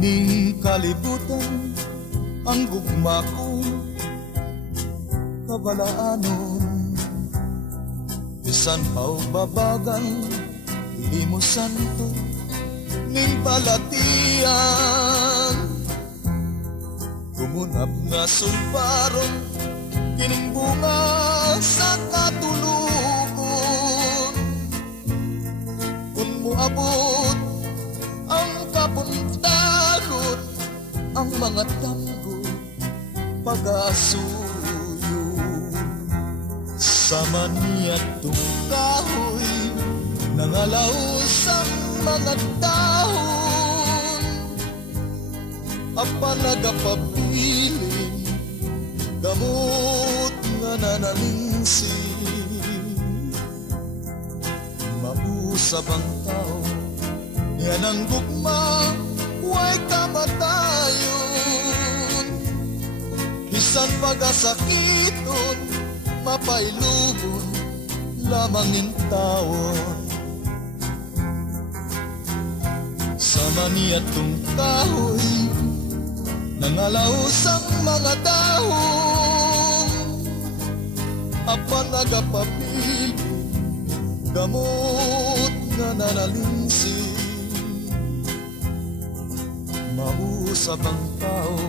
Ining kalibutan ang gugma ko kabalaanon. Bisan paw babagan dili mo santo ning balatian. Gumunap nga sulbaron kining bunga sa katulugon. Kung moabot ang kapuntagon, ang mga damgo pag-asuyo. Sama niya kahoy nangalaos ang mga dahon. Apa nagapabilin gamot nga nanalingsi. Mausap ang tao yan ang gugma, huwag kamatayon. Bisan pagasakiton, mapailubon lamang in taon. Sama niya tong kahoy nangalaos ang mga dahon. Apa nagapapili gamot nga nanalingsi. Mausap ang tao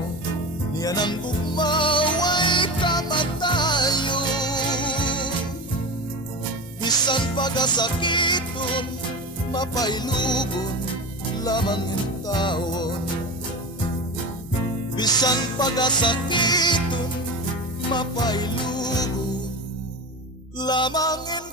niya ng gugmaway kamatayon. Bisan pagasakiton, mapailubon lamang in taon. Bisan pagasakiton, mapailubon lamang in